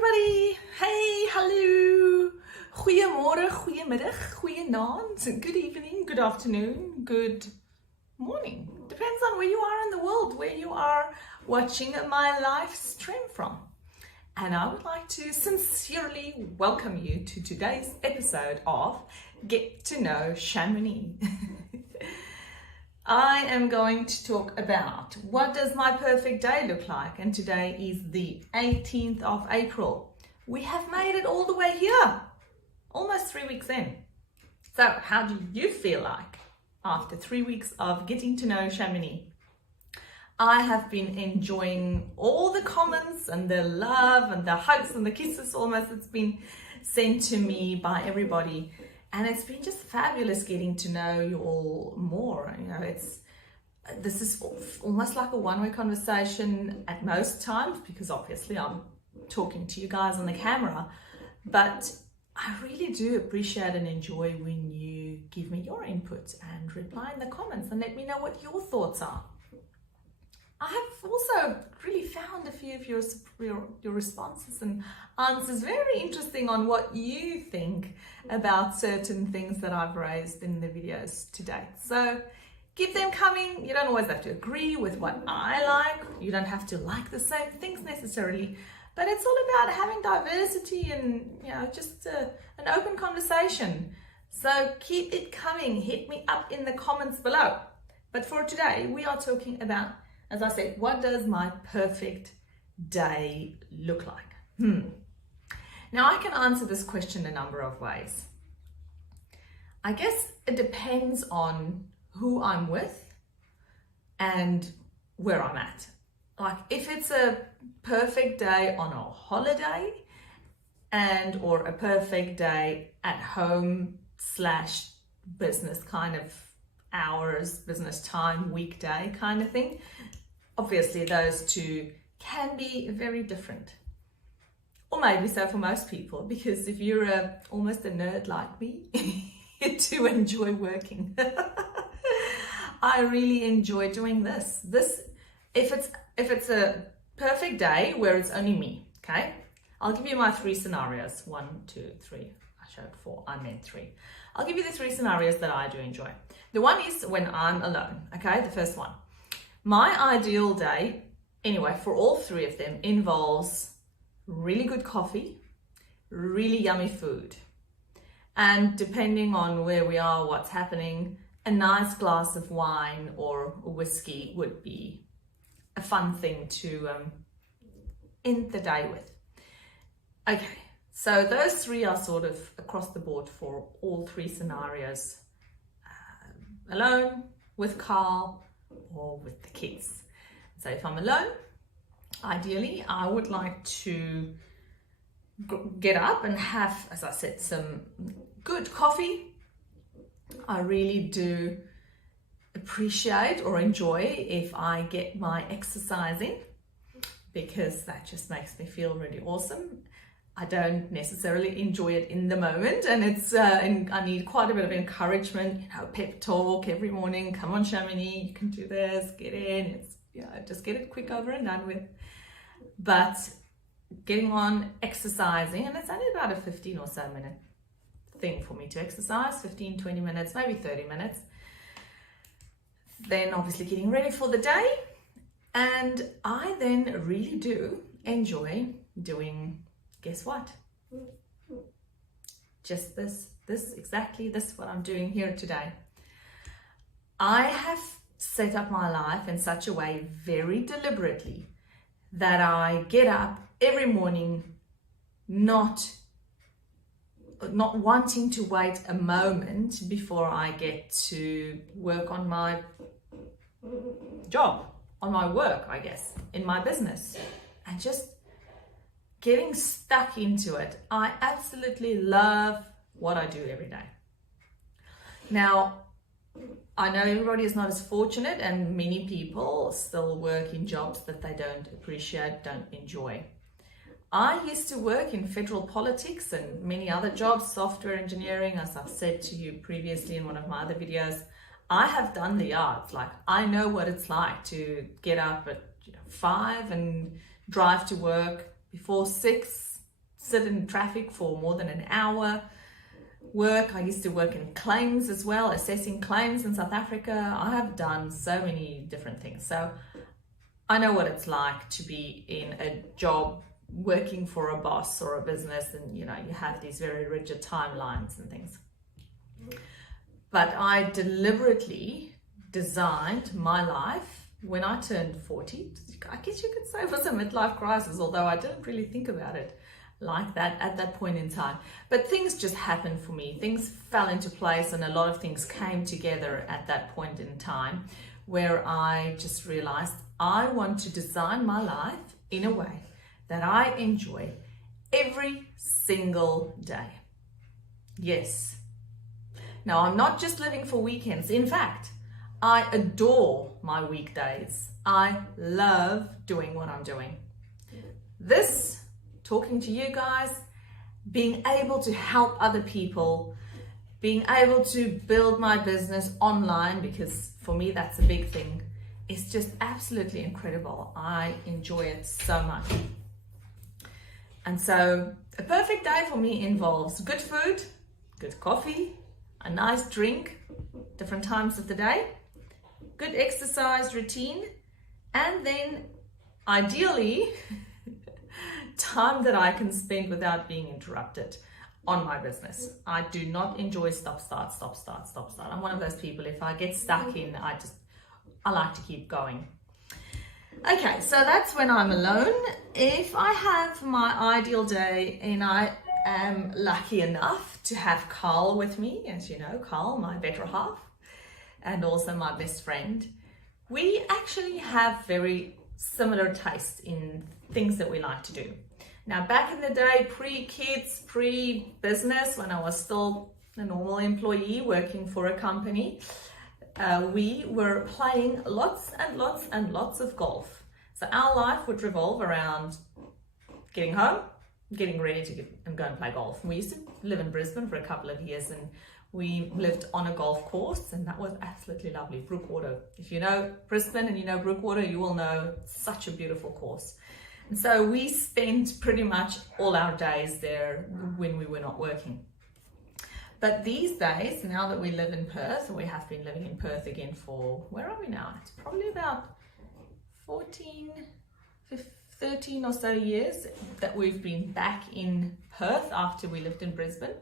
everybody. Hey, hallo. Goeiemorgen, goeiemiddag, goeienaand, good evening, good afternoon, good morning. Depends on where you are in the world, where you are watching my live stream from. And I would like to sincerely welcome you to today's episode of Get to Know Chamonix. I am going to talk about what does my perfect day look like, and today is the 18th of April. We have made it all the way here, almost 3 weeks in. So how do you feel like after 3 weeks of getting to know Chamonix? I have been enjoying all the comments and the love and the hugs and the kisses almost that's been sent to me by everybody. And it's been just fabulous getting to know you all more. You know, this is almost like a one-way conversation at most times, because obviously I'm talking to you guys on the camera. But I really do appreciate and enjoy when you give me your input and reply in the comments and let me know what your thoughts are. I have also really found a few of your responses and answers very interesting on what you think about certain things that I've raised in the videos today. So keep them coming. You don't always have to agree with what I like. You don't have to like the same things necessarily, but it's all about having diversity and, you know, just an open conversation. So keep it coming. Hit me up in the comments below. But for today, we are talking about, as I said, what does my perfect day look like? Now, I can answer this question a number of ways. I guess it depends on who I'm with and where I'm at. Like, if it's a perfect day on a holiday and or a perfect day at home / business kind of hours, business time, weekday kind of thing, obviously those two can be very different. Or maybe so for most people, because if you're almost a nerd like me, you do enjoy working. I really enjoy doing this. If it's a perfect day where it's only me, okay? I'll give you my 3 scenarios. 1, 2, 3. I showed 4, I meant 3. I'll give you the 3 scenarios that I do enjoy. The one is when I'm alone, okay? The first one. My ideal day, anyway, for all 3 of them, involves really good coffee, really yummy food, and depending on where we are, what's happening, a nice glass of wine or whiskey would be a fun thing to end the day with. Okay, so those 3 are sort of across the board for all 3 scenarios. Alone, with Carl, or with the kids. So if I'm alone, ideally I would like to get up and have, as I said, some good coffee. I really do appreciate or enjoy if I get my exercise in, because that just makes me feel really awesome. I don't necessarily enjoy it in the moment, and and I need quite a bit of encouragement, you know, pep talk every morning. Come on, Chamonix, you can do this, get in. It's, you know, just get it quick over and done with. But getting on, exercising, and it's only about a 15 or so minute thing for me to exercise, 15, 20 minutes, maybe 30 minutes. Then obviously getting ready for the day. And I then really do enjoy doing, guess what? Just exactly this what I'm doing here today. I have set up my life in such a way, very deliberately, that I get up every morning not wanting to wait a moment before I get to work on my job, on my work, I guess, in my business, and just getting stuck into it. I absolutely love what I do every day. Now, I know everybody is not as fortunate, and many people still work in jobs that they don't appreciate, don't enjoy. I used to work in federal politics and many other jobs, software engineering, as I've said to you previously in one of my other videos. I have done the yards. Like, I know what it's like to get up at 5 and drive to work before 6, sit in traffic for more than an hour. I used to work in claims as well, assessing claims in South Africa. I have done so many different things. So I know what it's like to be in a job working for a boss or a business, and you have these very rigid timelines and things. But I deliberately designed my life when I turned 40. I guess you could say it was a midlife crisis, although I didn't really think about it like that at that point in time. But things just happened for me. Things fell into place, and a lot of things came together at that point in time where I just realized I want to design my life in a way that I enjoy every single day. Yes. Now, I'm not just living for weekends. In fact, I adore my weekdays. I love doing what I'm doing. This, talking to you guys, being able to help other people, being able to build my business online, because for me that's a big thing, is just absolutely incredible. I enjoy it so much. And so a perfect day for me involves good food, good coffee, a nice drink, different times of the day, good exercise routine, and then ideally time that I can spend without being interrupted on my business. I do not enjoy stop, start. I'm one of those people, if I get stuck in, I like to keep going. Okay, so that's when I'm alone. If I have my ideal day and I am lucky enough to have Carl with me, as you know, Carl, my better half, and also my best friend, we actually have very similar tastes in things that we like to do. Now, back in the day, pre-kids, pre-business, when I was still a normal employee working for a company, we were playing lots and lots of golf. So our life would revolve around getting home, getting ready to go and play golf. We used to live in Brisbane for a couple of years, and we lived on a golf course, and that was absolutely lovely. Brookwater. If you know Brisbane and you know Brookwater, you will know it's such a beautiful course. And so we spent pretty much all our days there when we were not working. But these days, now that we live in Perth, and we have been living in Perth again for, where are we now? It's probably about 13 or so years that we've been back in Perth after we lived in Brisbane.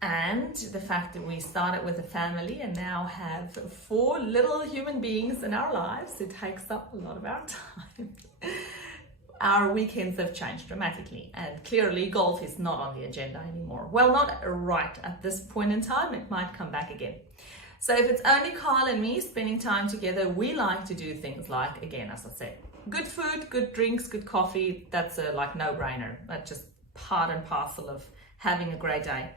And the fact that we started with a family and now have 4 little human beings in our lives, it takes up a lot of our time. Our weekends have changed dramatically, and clearly golf is not on the agenda anymore. Well, not right at this point in time. It might come back again. So if it's only Carl and me spending time together, we like to do things like, again, as I said, good food, good drinks, good coffee. That's a no-brainer. That's just part and parcel of having a great day.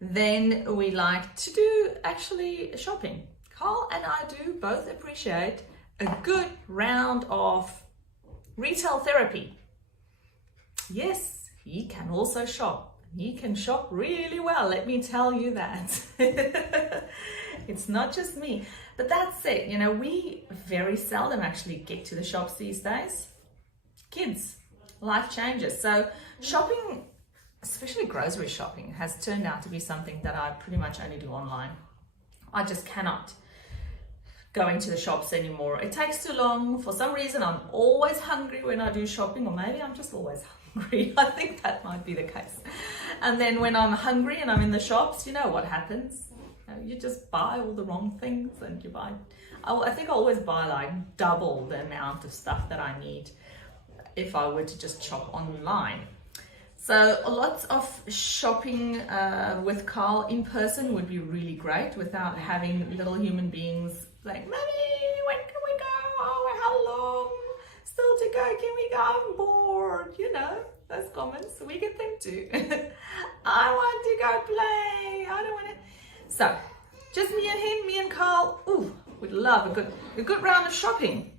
Then we like to do actually shopping. Carl and I do both appreciate a good round of retail therapy. Yes, he can also shop. He can shop really well, let me tell you that. It's not just me. But that's it, we very seldom actually get to the shops these days. Kids, life changes. So shopping, especially grocery shopping, has turned out to be something that I pretty much only do online. I just cannot go into the shops anymore. It takes too long. For some reason, I'm always hungry when I do shopping, or maybe I'm just always hungry. I think that might be the case. And then when I'm hungry and I'm in the shops, you know what happens? You just buy all the wrong things, and you buy, I think I always buy double the amount of stuff that I need if I were to just shop online. So lots of shopping with Carl in person would be really great without having little human beings like, Mommy, when can we go? Oh, how long? Still to go? Can we go? I'm bored. Those comments, we get them too. I want to go play. I don't want to. So just me and him, me and Carl. Ooh, we'd love a good round of shopping.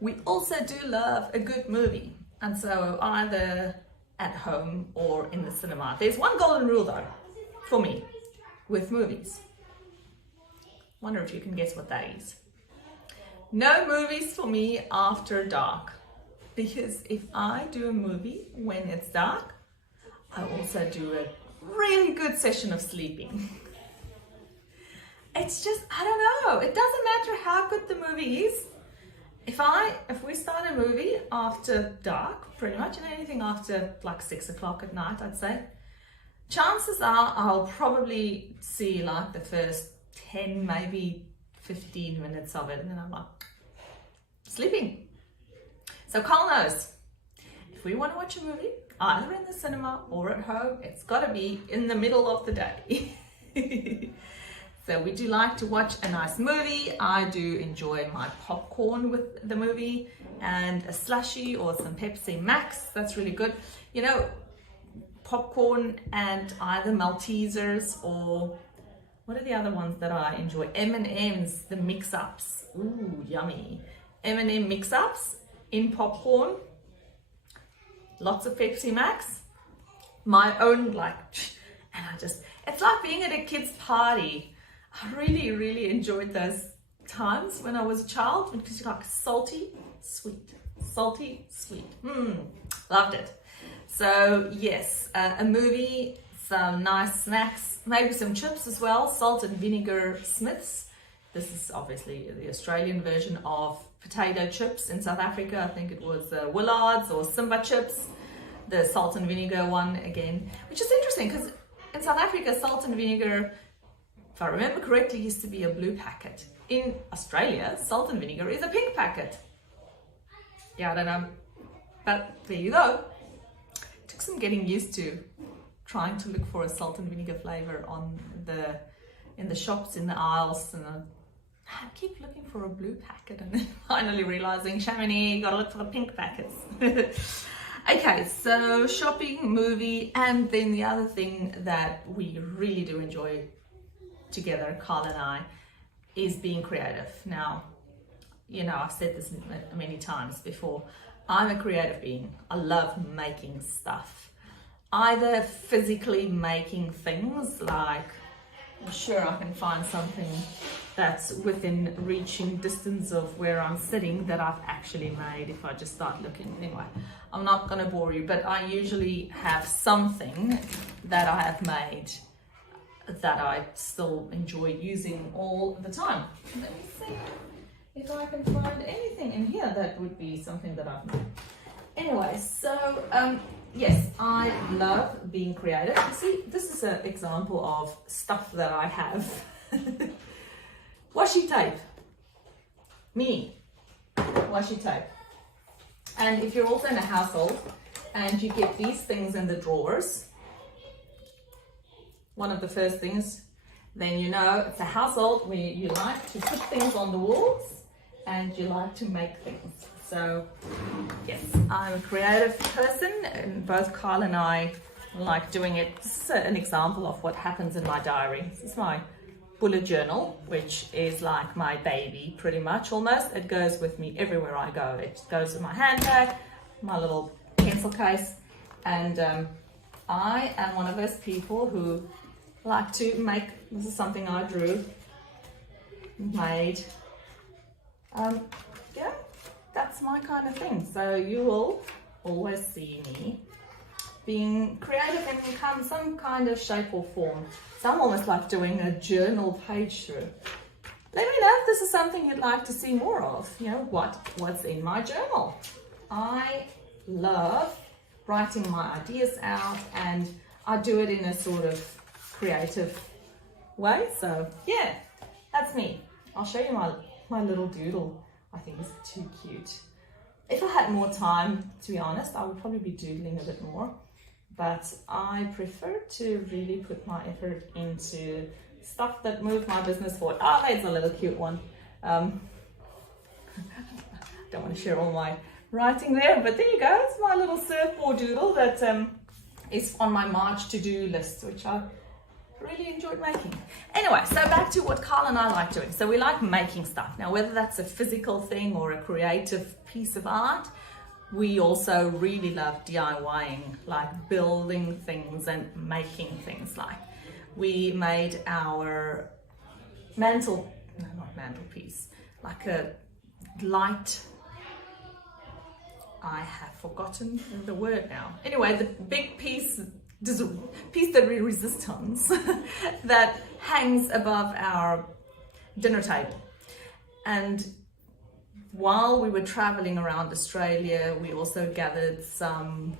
We also do love a good movie. And so either at home or in the cinema. There's one golden rule though, for me, with movies. Wonder if you can guess what that is. No movies for me after dark. because if I do a movie when it's dark, I also do a really good session of sleeping. It's just, I don't know, it doesn't matter how good the movie is. If we start a movie after dark, pretty much, and anything after like 6 o'clock at night, I'd say, chances are I'll probably see like the first 10, maybe 15 minutes of it, and then I'm like, sleeping. So Carl knows, if we want to watch a movie, either in the cinema or at home, it's got to be in the middle of the day. So we do like to watch a nice movie. I do enjoy my popcorn with the movie and a slushie or some Pepsi Max. That's really good. You know, popcorn and either Maltesers or what are the other ones that I enjoy? M&M's, the mix-ups. Ooh, yummy. M&M mix-ups in popcorn. Lots of Pepsi Max. My own, like, and it's like being at a kid's party. I really, really enjoyed those times when I was a child because you're like salty, sweet, salty, sweet. Loved it. So yes, a movie, some nice snacks, maybe some chips as well, salt and vinegar Smiths. This is obviously the Australian version of potato chips. In South Africa, I think it was Willards or Simba chips, the salt and vinegar one again, which is interesting because in South Africa, salt and vinegar, if I remember correctly, used to be a blue packet. In Australia, salt and vinegar is a pink packet. Yeah, I don't know, but there you go. Took some getting used to trying to look for a salt and vinegar flavor in the shops, in the aisles, and I keep looking for a blue packet and then finally realizing, Chamonix, you gotta look for the pink packets. Okay, so shopping, movie, and then the other thing that we really do enjoy together, Carl and I, is being creative. Now, you know, I've said this many times before, I'm a creative being. I love making stuff. Either physically making things, like I'm sure I can find something that's within reaching distance of where I'm sitting that I've actually made if I just start looking. Anyway, I'm not going to bore you, but I usually have something that I have made that I still enjoy using all the time. Let me see if I can find anything in here that would be something that I've made. Anyway, so yes, I love being creative. See, this is an example of stuff that I have. Washi tape. Me. Washi tape. And if you're also in a household and you get these things in the drawers, one of the first things, then you know it's a household where you like to put things on the walls and you like to make things. So yes, I'm a creative person, and both Carl and I like doing it. This is an example of what happens in my diary. This is my bullet journal, which is like my baby pretty much, almost. It goes with me everywhere I go. It goes with my handbag, my little pencil case, and I am one of those people who like to make, this is something I drew, made, yeah, that's my kind of thing. So you will always see me being creative in some kind of shape or form. So I'm almost like doing a journal page through. Let me know if this is something you'd like to see more of. You know, what's in my journal. I love writing my ideas out, and I do it in a sort of creative way. So yeah, that's me. I'll show you my little doodle. I think it's too cute. If I had more time, to be honest, I would probably be doodling a bit more, but I prefer to really put my effort into stuff that moves my business forward. Oh, there's a little cute one. Don't want to share all my writing there, but there you go. It's my little surfboard doodle that is on my March to-do list, which I really enjoyed making. Anyway, so back to what Carl and I like doing. So we like making stuff. Now, whether that's a physical thing or a creative piece of art, we also really love DIYing, like building things and making things. Like we made our mantelpiece, like a light, I have forgotten the word now. Anyway, the big piece de resistance that hangs above our dinner table. And while we were traveling around Australia, we also gathered some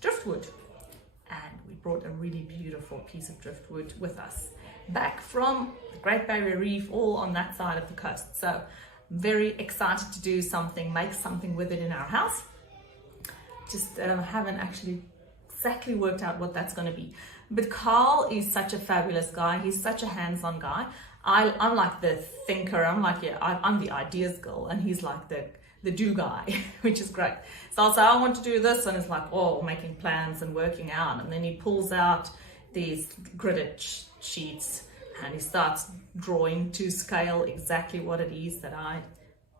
driftwood, and we brought a really beautiful piece of driftwood with us back from the Great Barrier Reef, all on that side of the coast. So very excited to do something, make something with it in our house. Just haven't actually exactly worked out what that's going to be. But Carl is such a fabulous guy. He's such a hands-on guy. I'm like the thinker. I'm the ideas girl, and he's like the do guy, which is great. So I'll say, I want to do this, and it's like, oh, making plans and working out. And then he pulls out these gridded sheets and he starts drawing to scale exactly what it is that I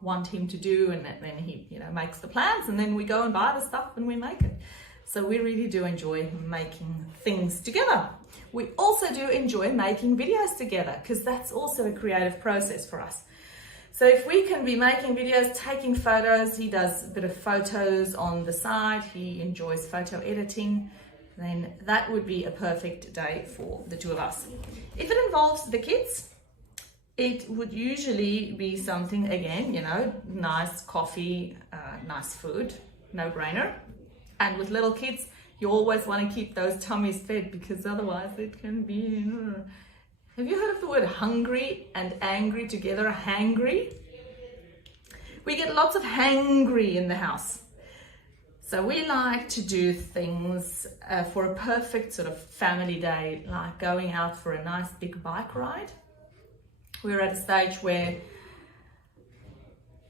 want him to do. And then he, makes the plans, and then we go and buy the stuff and we make it. So we really do enjoy making things together. We also do enjoy making videos together, because that's also a creative process for us. So if we can be making videos, taking photos, he does a bit of photos on the side, he enjoys photo editing, then that would be a perfect day for the two of us. If it involves the kids, it would usually be something, again, nice coffee, nice food, no brainer. And with little kids, you always want to keep those tummies fed, because otherwise it can be... Have you heard of the word hungry and angry together? Hangry? We get lots of hangry in the house. So we like to do things for a perfect sort of family day, like going out for a nice big bike ride. We're at a stage where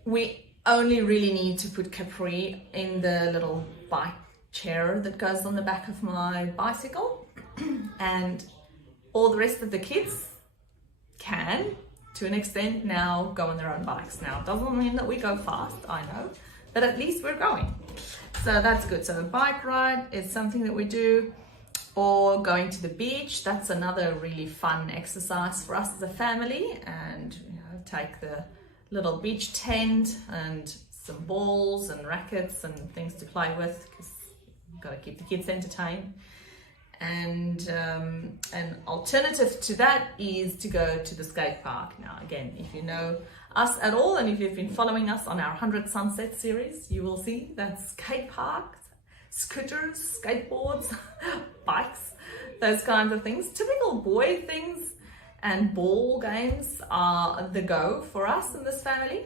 we only really need to put Capri in the little bike chair that goes on the back of my bicycle, and all the rest of the kids can, to an extent, now go on their own bikes. Now, it doesn't mean that we go fast, I know, but at least we're going. So that's good. So a bike ride is something that we do, or going to the beach. That's another really fun exercise for us as a family, and take the little beach tent and some balls and rackets and things to play with, because you've got to keep the kids entertained. And an alternative to that is to go to the skate park. Now, again, if you know us at all, and if you've been following us on our 100 Sunset series, you will see that skate parks, scooters, skateboards, bikes, those kinds of things, typical boy things, and ball games are the go for us in this family.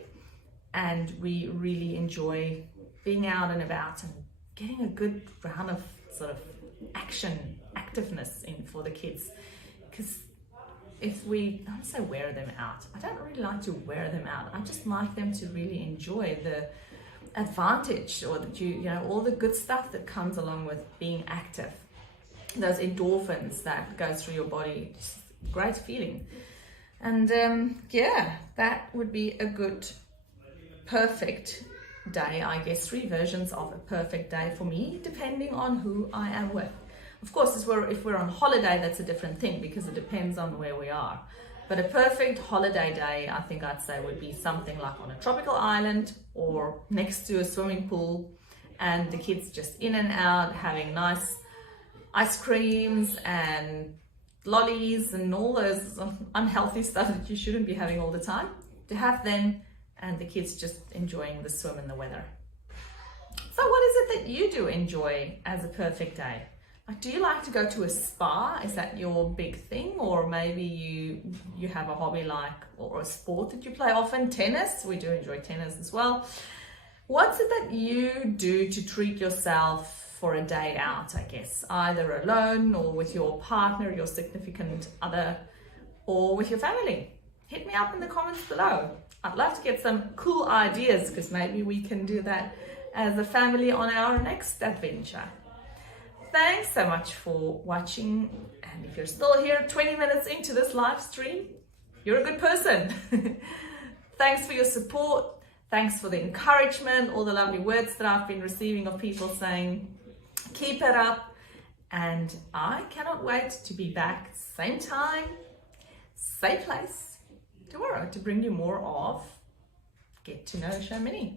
And we really enjoy being out and about and getting a good round of sort of activeness in for the kids. Because if we, I don't say wear them out, I don't really like to wear them out. I just like them to really enjoy the advantage, or that all the good stuff that comes along with being active. Those endorphins that go through your body, just great feeling. And that would be a good, perfect day, I guess. 3 versions of a perfect day for me, depending on who I am with. Of course, if we're on holiday, that's a different thing, because it depends on where we are. But a perfect holiday day, I think I'd say, would be something like on a tropical island or next to a swimming pool, and the kids just in and out, having nice ice creams and lollies and all those unhealthy stuff that you shouldn't be having all the time, to have them, and the kids just enjoying the swim and the weather. So what is it that you do enjoy as a perfect day? Like, do you like to go to a spa? Is that your big thing? Or maybe you have a hobby or a sport that you play often? Tennis, we do enjoy tennis as well. What's it that you do to treat yourself for a day out, I guess? Either alone, or with your partner, your significant other, or with your family? Hit me up in the comments below. I'd love to get some cool ideas, because maybe we can do that as a family on our next adventure. Thanks so much for watching, and if you're still here 20 minutes into this live stream, you're a good person. Thanks for your support. Thanks for the encouragement, all the lovely words that I've been receiving of people saying, keep it up. And I cannot wait to be back same time, same place tomorrow to bring you more of Get to Know Shamini.